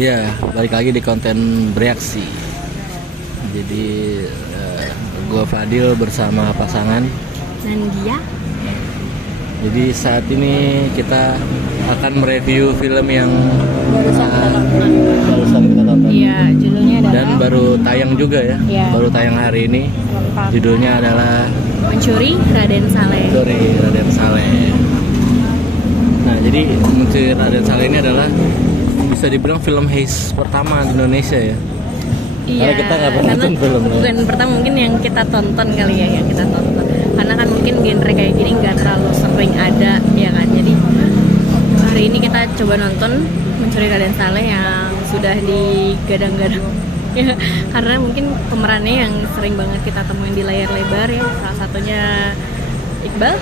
Ya, balik lagi di konten bereaksi. Jadi gua Fadil bersama pasangan Nandia. Jadi saat ini kita akan mereview film yang barusan kita tonton. Iya, judulnya adalah Dan baru tayang juga ya. Iya. Baru tayang hari ini. Judulnya adalah Mencuri Raden Saleh. Mencuri Raden Saleh. Nah, jadi Mencuri Raden Saleh ini adalah bisa dibilang film heist pertama di Indonesia ya. Iya, Karena kita nggak pernah karena nonton filmnya. bukan pertama mungkin yang kita tonton kali ya, yang kita tonton. Karena kan mungkin genre kayak gini nggak terlalu sering ada, ya kan. Jadi hari ini kita coba nonton Mencuri Raden Saleh yang sudah digadang-gadang. Ya, karena mungkin pemerannya yang sering banget kita temuin di layar lebar ya. Salah satunya Iqbal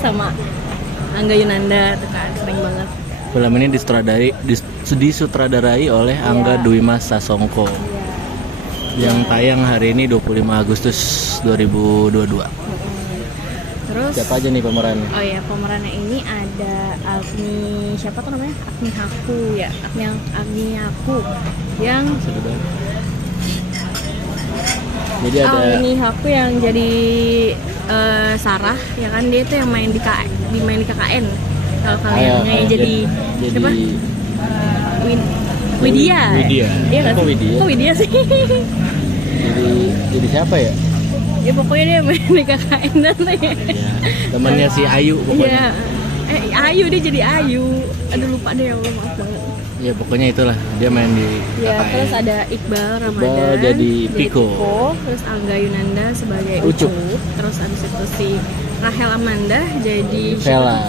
sama Angga Yunanda tuh kan, sering banget. Film ini disutradarai oleh Angga Dwi Mas Sasongko. Yang tayang hari ini 25 Agustus 2022. Terus Siapa aja nih pemerannya? oh ya, pemerannya ini ada Agni, siapa tuh namanya? Agni Haku ya, Agni Haku yang Jadi ada Agni Haku yang jadi Sarah ya kan, dia tuh yang main di KKN. Kalau kalian yang jadi siapa? Widya. Widya. Iya nggak Kok sih? Widya? Kok Widya sih? jadi siapa ya? Ya pokoknya dia main di KKN nanti. Ya, temannya si Ayu pokoknya. Iya. Ayu, dia jadi Ayu. Aduh lupa deh, ya Allah, maaf banget. Ya pokoknya itulah, dia main di Ya, KKN. terus ada Iqbal Ramadan Iqbal jadi Piko. terus Angga Yunanda sebagai Ucup. terus habis itu si Rahel Amanda jadi Vela.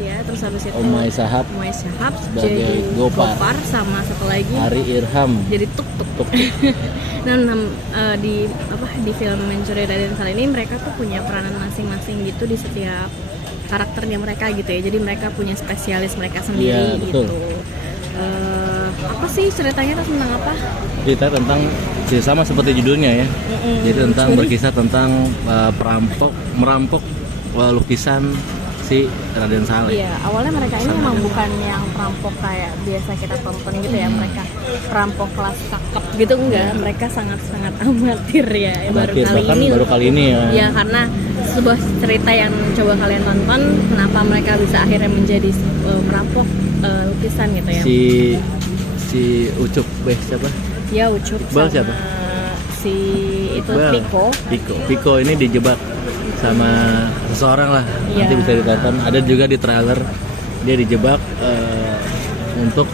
ya, terus habis itu Omai Sahab Umay Syahab sebagai jadi Gopar. sama satu lagi Ari Irham jadi Tuk Tuk. Nah, di film Mencuri Raden Saleh ini mereka tuh punya peranan masing-masing gitu di setiap karakternya mereka gitu ya. Jadi mereka punya spesialis mereka sendiri Iya, gitu. betul. Apa sih ceritanya tuh tentang apa? Cerita tentang sama seperti judulnya ya. Jadi tentang berkisah tentang merampok lukisan si Raden Saleh. Iya, awalnya mereka ini memang bukan yang perampok kayak biasa kita tonton gitu ya. Mereka perampok kelas kakap gitu enggak. Mereka sangat-sangat amatir ya. Baru kali ini ya. Ya, karena sebuah cerita yang coba kalian tonton, kenapa mereka bisa akhirnya menjadi perampok lukisan gitu ya. Si Ucup siapa? Ya, Ucup Iqbal sama siapa? si itu Iqbal. Piko ini dijebak sama seseorang lah. Iya. Nanti bisa ditonton. Ada juga di trailer dia dijebak untuk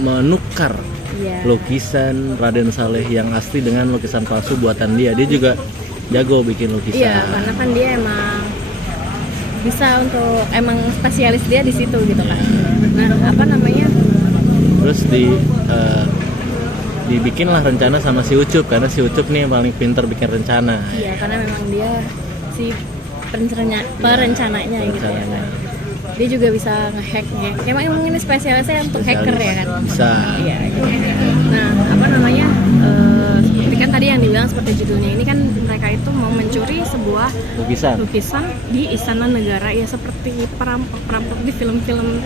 menukar Iya. lukisan Raden Saleh yang asli dengan lukisan palsu buatan dia. Dia juga jago bikin lukisan. Iya, karena kan dia emang bisa emang spesialis dia di situ gitu kan. Nah, apa namanya? Terus dibikinlah rencana sama si Ucup, karena si Ucup nih yang paling pintar bikin rencana. Iya, karena memang dia si perencananya gitu ya kan. Dia juga bisa ngehack. Emang ini spesialisnya untuk hacker ya kan? Bisa. Iya, gitu. Nah, apa namanya? Seperti kan tadi yang dibilang seperti judulnya ini kan, mereka itu mau mencuri sebuah lukisan di Istana Negara ya, seperti perampok di film-film.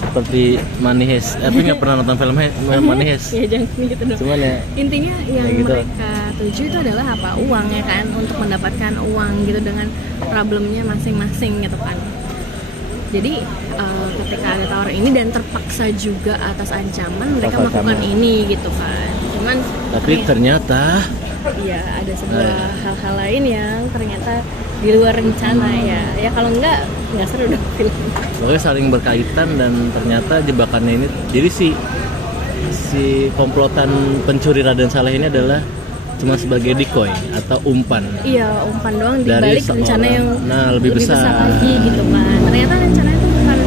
Seperti Money Heist. Tapi nggak pernah nonton film Money Heist. Ya jangan gitu dong. Cuman ya Intinya yang gitu. mereka tuju itu adalah apa? Uang ya kan, untuk mendapatkan uang gitu dengan problemnya masing-masing gitu kan. Jadi ketika ada tawar ini dan terpaksa juga atas ancaman, mereka melakukan ini gitu kan. Cuman tapi ternyata ya ada sebuah hal-hal lain yang ternyata di luar rencana ya kalau nggak seru dong film. pokoknya saling berkaitan dan ternyata jebakannya ini, jadi si komplotan pencuri Raden Saleh ini adalah cuma sebagai decoy atau umpan. Iya, umpan doang di Dari balik rencana yang lebih besar lagi gitu kan. Ternyata rencananya itu bukan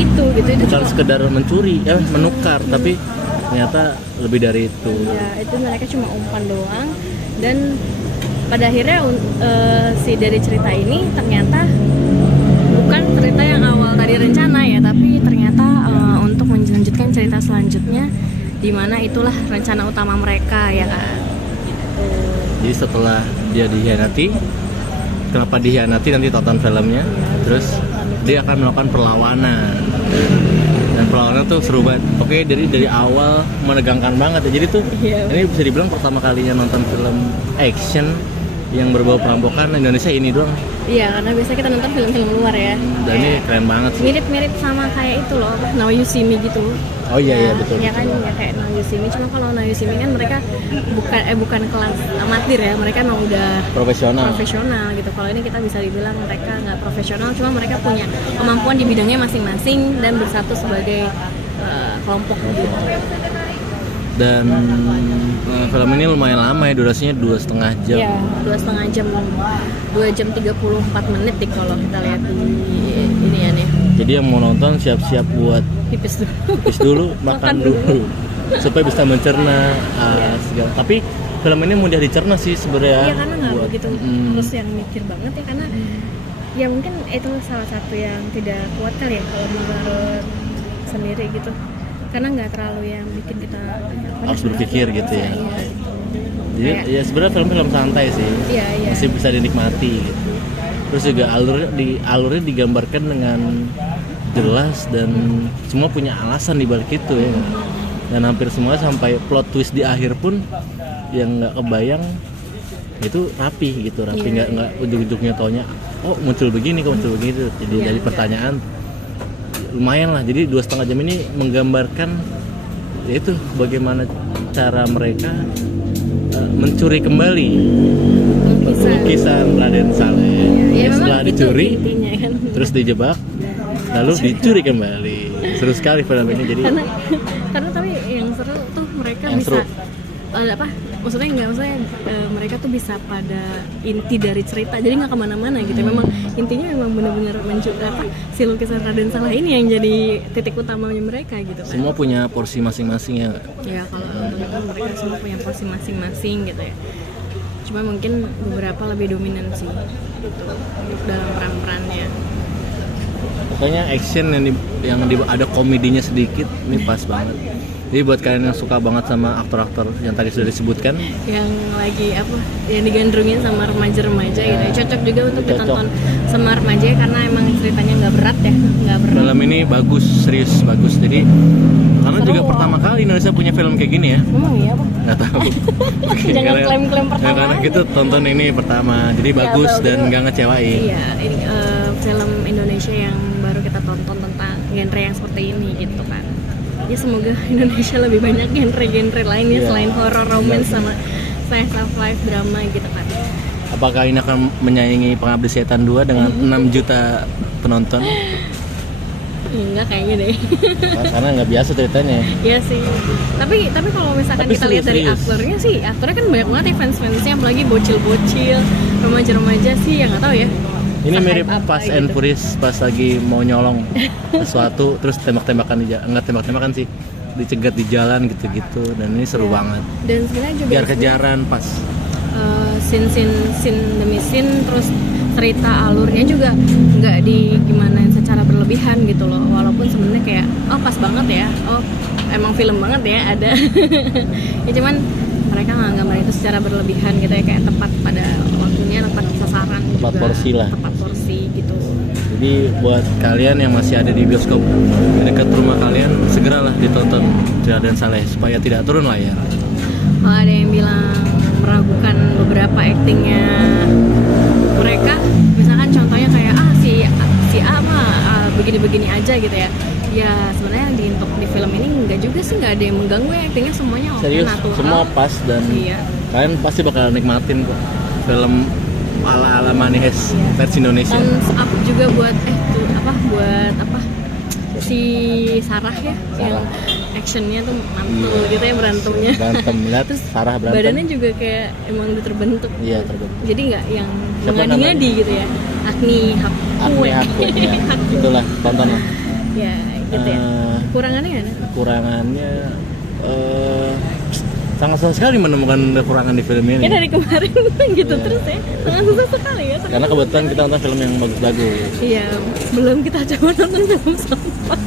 itu bukan cuma- sekedar mencuri menukar, tapi ternyata lebih dari itu. Ya, itu mereka cuma umpan doang. Dan pada akhirnya si dari cerita ini ternyata bukan cerita yang awal tadi rencana ya, tapi ternyata untuk melanjutkan cerita selanjutnya, di mana itulah rencana utama mereka ya kan. Gitu. Jadi setelah dia dihianati, kenapa dihianati nanti tonton filmnya, terus dia akan melakukan perlawanan. Dan perlawanan tuh seru banget. Oke, dari awal menegangkan banget ya. Jadi tuh ini bisa dibilang pertama kalinya nonton film action yang berbau perampokan Indonesia ini doang. Iya, karena biasanya kita nonton film-film luar ya. Dan ini keren banget sih. Mirip-mirip sama kayak itu loh, Now You See Me gitu. Oh iya betul. Iya kan, ya kayak Now You See Me. Cuma kalau Now You See Me kan mereka bukan kelas amatir ya, mereka emang udah profesional gitu. Kalau ini kita bisa dibilang mereka nggak profesional, cuma mereka punya kemampuan di bidangnya masing-masing dan bersatu sebagai kelompok gitu. Dan film ini lumayan lama ya, durasinya 2,5 jam. Iya, 2,5 jam, 2 jam 34 menit nih kalau kita lihat di ini ya nih. Jadi yang mau nonton siap-siap buat Pipis dulu, makan dulu supaya bisa mencerna segala. Tapi film ini mudah dicerna sih sebenarnya. Iya, karena nggak begitu harus yang mikir banget ya, karena ya mungkin itu salah satu yang tidak kuat kali ya kalau menurut sendiri gitu, karena nggak terlalu yang bikin kita harus berpikir gitu ya. Iya. Jadi ya sebenarnya film-film santai sih, Iya. masih bisa dinikmati gitu. Terus juga alurnya digambarkan dengan jelas dan semua punya alasan di balik itu ya. Dan hampir semua sampai plot twist di akhir pun yang nggak kebayang itu rapi gitu, nggak ujung-ujungnya taunya oh muncul begini kok muncul begitu. Jadi dari pertanyaan lumayan lah. Jadi 2,5 jam ini menggambarkan yaitu bagaimana cara mereka mencuri kembali lukisan Raden Saleh. Ya, setelah dicuri intinya, kan? terus dijebak lalu dicuri kembali. Seru sekali film ini. Jadi karena tapi yang seru tuh mereka yang bisa maksudnya mereka tuh bisa pada inti dari cerita, jadi nggak kemana-mana gitu. Memang intinya memang benar-benar si lukisan Raden Saleh ini yang jadi titik utamanya mereka gitu kan. Semua punya porsi masing-masing ya. Ya kalau teman-teman mereka semua punya porsi masing-masing gitu ya. Cuma mungkin beberapa lebih dominan sih gitu, dalam peran-perannya. Pokoknya action yang ada komedinya sedikit ini pas banget. Jadi buat kalian yang suka banget sama aktor-aktor yang tadi sudah disebutkan, yang lagi yang digandrungin sama remaja-remaja gitu ya, cocok juga untuk ditonton sama remaja karena emang ceritanya nggak berat. Film ini bagus, serius bagus. Jadi karena seru juga pertama kali Indonesia punya film kayak gini ya. Iya Pak. Nggak tahu. Jangan klaim-klaim pertama. Karena gitu tonton ini pertama, jadi bagus dan nggak ngecewain. Iya, ini film Indonesia yang baru kita tonton tentang genre yang seperti ini gitu kan. Ya semoga Indonesia lebih banyak genre-genre lainnya selain horror, romance sama slice of life drama gitu kan. Apakah ini akan menyaingi Pengabdi Setan 2 dengan 6 juta penonton? Enggak kayaknya deh. Karena nggak biasa ceritanya. Iya sih. Tapi kalau misalkan kita lihat dari aktornya sih, aktornya kan banyak banget ya fans-fansnya, apalagi bocil-bocil, remaja-remaja sih yang nggak tahu ya. Ini mirip Fast and Furious pas lagi mau nyolong sesuatu terus tembak-tembakan nggak tembak-tembakan sih, dicegat di jalan gitu-gitu, dan ini seru banget. Dan sebenarnya juga kejar-kejaran pas scene demi scene, terus cerita alurnya juga nggak digimanain secara berlebihan gitu loh, walaupun sebenarnya kayak pas banget ya, emang film banget ya ada. Ya cuman mereka nggak gambar itu secara berlebihan gitu ya, kayak tepat pada waktunya, tepat sasaran, tepat juga, porsi lah, tepat porsi gitu. Jadi buat kalian yang masih ada di bioskop dekat rumah kalian, segeralah ditonton Raden Saleh supaya tidak turun layar. Kalau ada yang bilang meragukan beberapa aktingnya mereka, misalkan contohnya kayak si A mah begini-begini aja gitu ya. Ya sebenarnya untuk di film ini enggak juga sih, nggak ada yang mengganggu ya, aktingnya semuanya serius, natural. semua pas dan kalian pasti bakal nikmatin kok film ala Manihes versi Indonesia. Thumbs up juga buat si Sarah ya, yang actionnya tuh mantul gitu ya, berantemnya. Berantem, lihat Sarah berantem. Badannya juga kayak emang udah terbentuk. Iya, terbentuk. Jadi nggak yang ngadi-ngadi gitu ya. Agni Hakku ya. Itulah, tonton lah. Ya, gitu ya. Kekurangannya kan? Kekurangannya sangat susah sekali menemukan kekurangan di film ini. Ya dari kemarin gitu terus ya. Sangat susah sekali ya. Karena kebetulan kita nonton film yang bagus-bagus. Iya, belum kita coba nonton film sampah.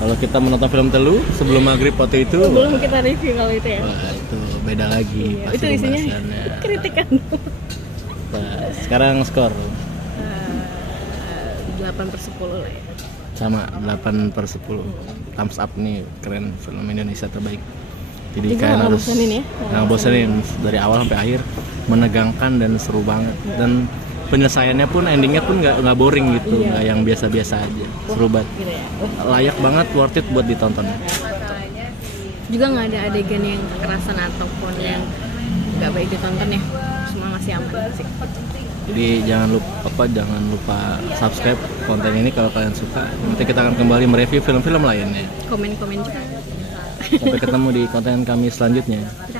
Kalau kita menonton film Telu sebelum maghrib waktu itu, belum kita review kalau itu ya. Wah, itu beda lagi. Iya, itu isinya kritikan. Nah, sekarang skor 8/10 lah ya. sama 8/10 thumbs up nih, keren, film Indonesia terbaik. Jadi Juga kalian nggak harus bosenin ya? nggak bosenin dari awal sampai akhir, menegangkan dan seru banget, dan penyelesaiannya pun endingnya pun nggak boring gitu, nggak yang biasa-biasa aja, seru banget, Gitu ya. layak banget, worth it buat ditonton. Juga nggak ada adegan yang kekerasan ataupun yang nggak baik ditonton ya, semua masih aman sih. Jadi jangan lupa subscribe konten ini kalau kalian suka. Nanti kita akan kembali mereview film-film lainnya. Komen-komen juga. Sampai ketemu di konten kami selanjutnya. Dadah.